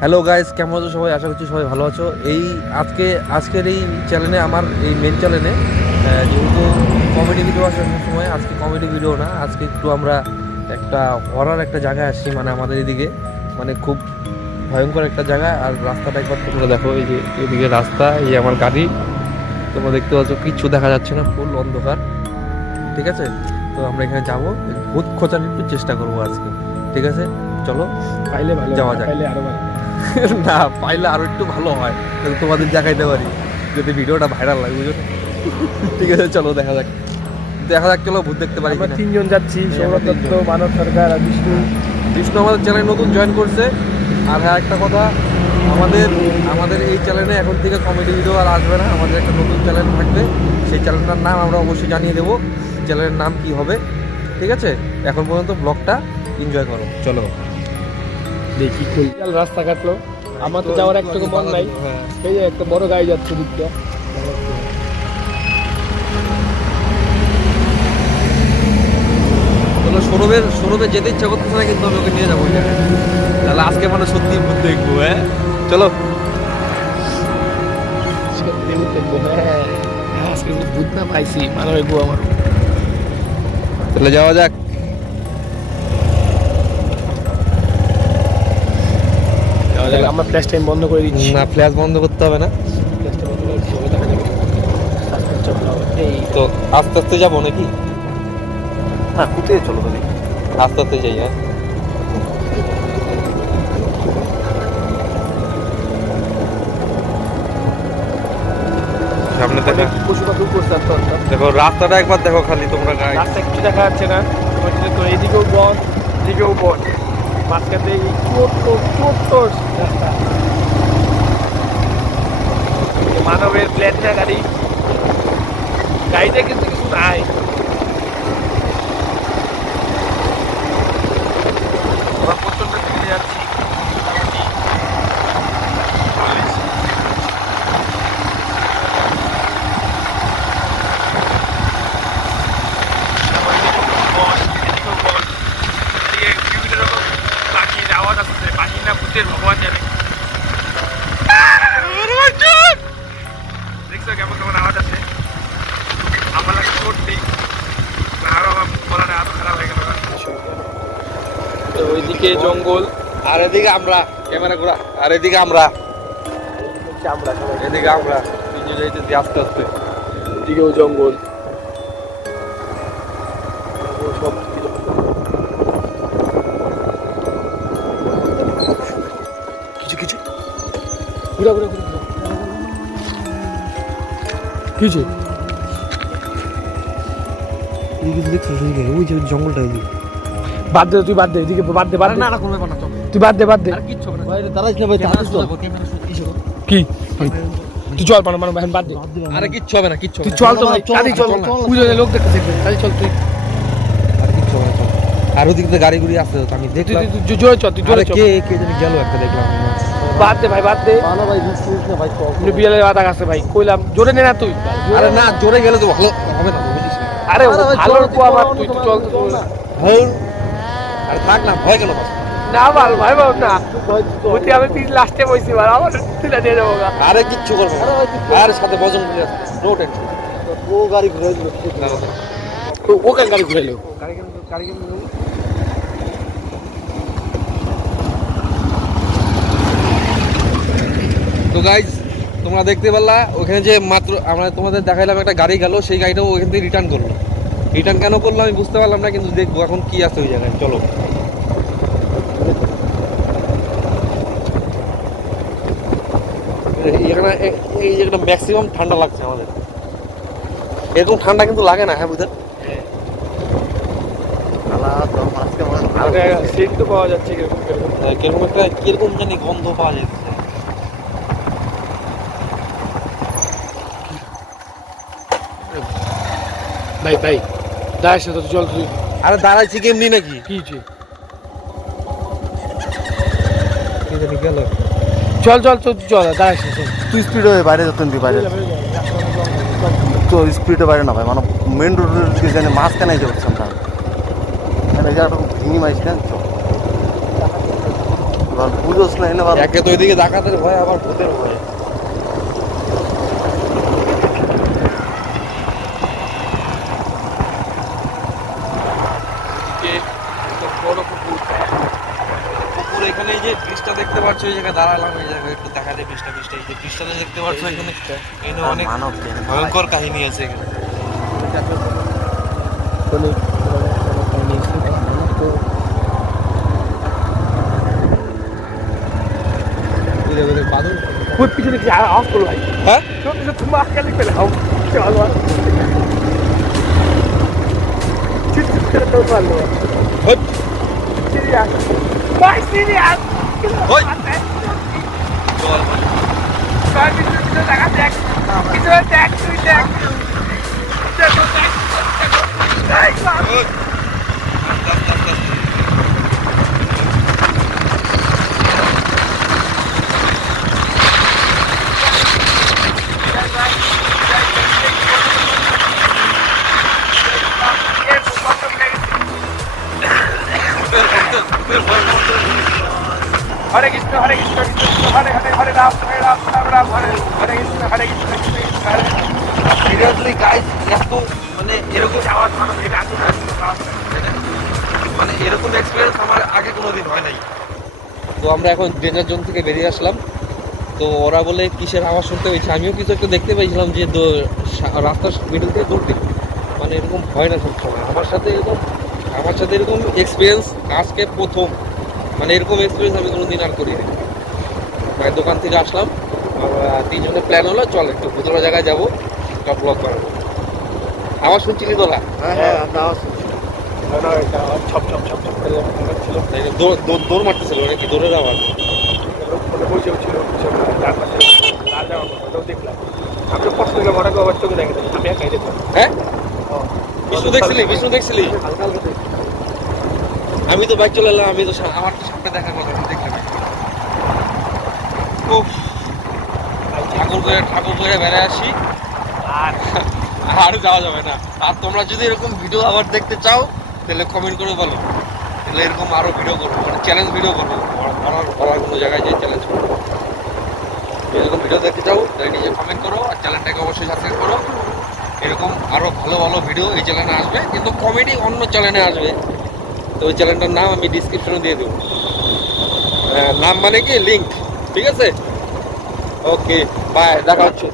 Hello guys কেমন আছো সবাই? আশা করছি সবাই ভালো আছো। এই আজকে আজকের এই চ্যানেলে আমার এই মেন চ্যানেলে যেহেতু কমেডি ভিডিও আসে সময় আজকে কমেডি ভিডিও না আজকে একটু আমরা একটা হরার একটা জায়গায় আসছি মানে আমাদের এদিকে। মানে খুব ভয়ঙ্কর একটা জায়গা আর রাস্তাটা একবার তোমরা দেখো এই যে এদিকে রাস্তা এই আমার গাড়ি। তোমরা দেখতে পাচ্ছ কিচ্ছু দেখা যাচ্ছে না ফুল অন্ধকার। ঠিক আছে? তো আমরা এখানে যাব ভূত খোঁজার একটু চেষ্টা করব আজকে। ঠিক আছে? চলো পাইলে ভালো যাওয়া যায় পাইলে আরও ভালো না পাইলে আরও একটু ভালো হয়। তাহলে তোমাদের দেখাইতে পারি যদি ভিডিওটা ভাইরাল হয় বুঝো ঠিক আছে চলো দেখা যাক। দেখা যাক চলো ভূত দেখতে পারি আমরা তিনজন যাচ্ছি সৌরভ দত্ত মানব সরকার আর বিষ্ণু। বিষ্ণু আমাদের চ্যানেল নতুন জয়েন করছে। আর হ্যাঁ একটা কথা আমাদের আমাদের এই চ্যানেলে এখন থেকে কমেডি ভিডিও আর আসবে না। আমাদের একটা নতুন চ্যানেল থাকবে। সেই চ্যানেলটার নাম আমরা অবশ্যই জানিয়ে দেবো চ্যানেলের নাম কি হবে। ঠিক আছে? এখন পর্যন্ত ব্লগটা এনজয় করো। চলো। দেখি কই রাস্তা কাটলো। আমার তো যাওয়ার একটুকু মন নাই। হ্যাঁ এই যে একটা বড় গাড়ি যাচ্ছে দিকটা। সৌরভের সৌরভের যেতে ইচ্ছা করতেছে না কিন্তু আমি ওকে নিয়ে যাব। তাহলে আজকে মানে সত্যি ভূত দেখব হ্যাঁ? চলো। হ্যাঁ। আজকে ভূত না পাইছি মানব গো আমার তাহলে যাওয়া যাক। আমরা ফ্ল্যাশ টাইম বন্ধ করে দিচ্ছি। না ফ্ল্যাশ বন্ধ করতে হবে না। তো আস্তে আস্তে যাব নাকি? হ্যাঁ কোথায় চলো তাহলে। আস্তে আস্তে যাই হ্যাঁ। সামনে দেখা দেখো রাস্তাটা একবার দেখো খালি তোমরা রাস্তা কিছু দেখা যাচ্ছে না। তো এদিকেও বন এদিকেও বন। মাঝখানে এই ছোট্ট ছোট্ট রাস্তা। মানবের প্লেটটা গাড়ি। গাড়িতে কিন্তু কিছু নাই। আওয়াজ আসছে পাখি না ভূতের ভগবান জানে দেখছ কেমন কেমন আওয়াজ আছে আমার লাগে চোট আরও আমার গলাটা আরও খারাপ হয়ে গেল। তো ওইদিকে জঙ্গল আর এদিকে আমরা ক্যামেরা ঘোরা আর এদিকে আমরা। এদিকে আমরা তিনজন যাইতেছি আস্তে আস্তে। এদিকেও জঙ্গল। ঘুরা ঘুরা। ঘুরা ঘুরা। কিছু এদিকে দেখছ সেদিকে ওই যে জঙ্গলটা এদিকে বাদ দে তুই বাদ দে এদিকে বাদ দে বাদ দে। না কোনো ব্যাপার না তুই বাদ দে বাদ দে। কিচ্ছু না। ভাই দাঁড়াইছ না ভাই তাড়াতাড়ি কি? তুই চল মানো বাদ দে। আরে কিচ্ছু হবে না কিচ্ছু তুই চল তো ভাই তাড়াতাড়ি চল চল। পুজো লোক দেখতে দেখবে তাড়াতাড়ি চল তুই। আরে কিচ্ছু হবে না আর ওদিকে গাড়ি গুড়ি আসছে তো আমি দেখলাম। তুই- জোরে চল তুই জোরে চল। কে কে জানি গেল একটা দেখলাম। বাদ দে ভাই বাদ দে না ভাই বুঝছিস না ভাই চল তুই বিয়ালের বাধা আছে ভাই কইলাম জোরে নে না তুই। আরে না জোরে গেলে তো ভালো হবে না আরে ভালোর কো আমার তুই তুই চল চল। হ্যাঁ। আরে থাক না ভয় কেন না ভালো ভাই বাবু না। বুঝি আমি তুই লাস্টে বসছি ভাই আমার তুলে দিয়ে যাব আরে কিচ্ছু করবে না। আর সাথে বজন করে নো টেনশন ও গাড়ি ঘুরে দিল ও- ও কেন গাড়ি ঘুরাইলো। গাড়ি কেন গাড়ি কেন তো গাইজ তোমরা দেখতে পারলা ওখানে যে মাত্র আমরা তোমাদের দেখাইলাম একটা গাড়ি গেল সেই গাড়িটাও ওখান থেকে রিটার্ন করল। রিটার্ন কেন করল আমি বুঝতে পারলাম না কিন্তু দেখব এখন কি আছে ওই জায়গায়। চলো। এখানে এই জায়গাটা ম্যাক্সিমাম ঠান্ডা লাগছে আমাদের। এরকম ঠান্ডা কিন্তু লাগে না হ্যাঁ বুঝলেন আরে সিট তো পাওয়া যাচ্ছে কীরকম একটা কীরকম জানি গন্ধ পাওয়া যাচ্ছে। ভাই ভাই দাঁড়াইস না তো চল তুই। আরে দাঁড়াইছি কেমনি নাকি? কি? গেল। চল চল চল চল দাঁড়াইস না চল তুই স্পিডে বাইরে যেতেন তুই বাইরে তো স্পিডে বাইরে না ভাই মানে মেন রোডের জানি মাঝখানে এসে উঠছেন তার এই জায়গাটা ভেঙে মারিস না চল। এবার বুঝোস না এনে একে তো ওইদিকে ডাকাতের ভয় আবার ভূতের ভয় কে একটা বড় পুকুর পুকুর এখানে এই যে ব্রিজটা দেখতে পাচ্ছ এই জায়গায় দাঁড়ালাম এই জায়গায় একটু দেখা যায় ব্রিজটা ব্রিজটা এই যে ব্রিজটা দেখতে পাচ্ছ এখানে এখানে অনেক ভয়ঙ্কর কাহিনী আছে এখানে। খুব পিছনে কি আওয়াজ করল ভাই হ্যাঁ তোর পিছনে তুমি আজকে লিখবে না চল ভাই চিৎ চিৎ করে তো পারল হট সিরিয়াস ভাই সিরিয়াস দেখ। দেখ। দেখ দেখ। হরে কৃষ্ণ হরে কৃষ্ণ কৃষ্ণ হরে হরে হরে রাম হরে রাম রাম রাম হরে হরে কৃষ্ণ হরে কৃষ্ণ কৃষ্ণ কৃষ্ণ হরে সিরিয়াসলি গাইস এত মানে এরকম আওয়াজ মানুষ এটা আসুন মানে এরকম এক্সপিরিয়েন্স আমার আগে কোনোদিন হয় নাই। তো আমরা এখন ডেঞ্জার জোন থেকে বেরিয়ে আসলাম। তো ওরা বলে কিসের আওয়াজ শুনতে পেয়েছে আমিও কিছু একটা দেখতে পেয়েছিলাম যে রাস্তার মিডল থেকে দূর দৌড়তে মানে এরকম হয় না সবসময়। আমার সাথে এরকম আমার সাথে এরকম এক্সপিরিয়েন্স আজকে প্রথম। মানে এরকম এক্সপিরিয়েন্স আমি কোনোদিন আর করিনি। মানে দোকান থেকে আসলাম তিনজনের প্ল্যান হলো চল একটু ভুতলা জায়গায় যাব একটা ব্লগ বানাবো। আওয়াজ শুনছিলি তোলা হ্যাঁ হ্যাঁ আওয়াজ শুনছি। দৌড় মারতেছিল নাকি? দৌড়ের আওয়াজ। আমি তো হ্যাঁ? বিষ্ণু দেখছিলি? বিষ্ণু দেখছিলি? হালকা হালকা দেখলাম আমি তো বাইক চলে এলাম আমি তো আমার দেখার কথা আমি দেখলাম। উফ, ঠাকুর করে ঠাকুর করে বেড়ে আসি। আর আর যাওয়া যাবে না। আর তোমরা যদি এরকম ভিডিও আবার দেখতে চাও তাহলে কমেন্ট করে বলো। তাহলে এরকম আরও ভিডিও করব মানে চ্যালেঞ্জ ভিডিও করব। বলার বলার কোনো জায়গায় যেয়ে চ্যালেঞ্জ করব। এরকম ভিডিও দেখতে চাও তাহলে নিজে কমেন্ট করো আর চ্যানেলটাকে অবশ্যই সাবস্ক্রাইব করো। এরকম আরও ভালো ভালো ভিডিও এই চ্যানেলে আসবে কিন্তু কমেডি অন্য চ্যানেলে আসবে। তো ওই চ্যানেলটার নাম আমি ডিসক্রিপশনে দিয়ে দেবো। নাম মানে কি? লিঙ্ক ঠিক আছে? ওকে বাই দেখা হচ্ছে।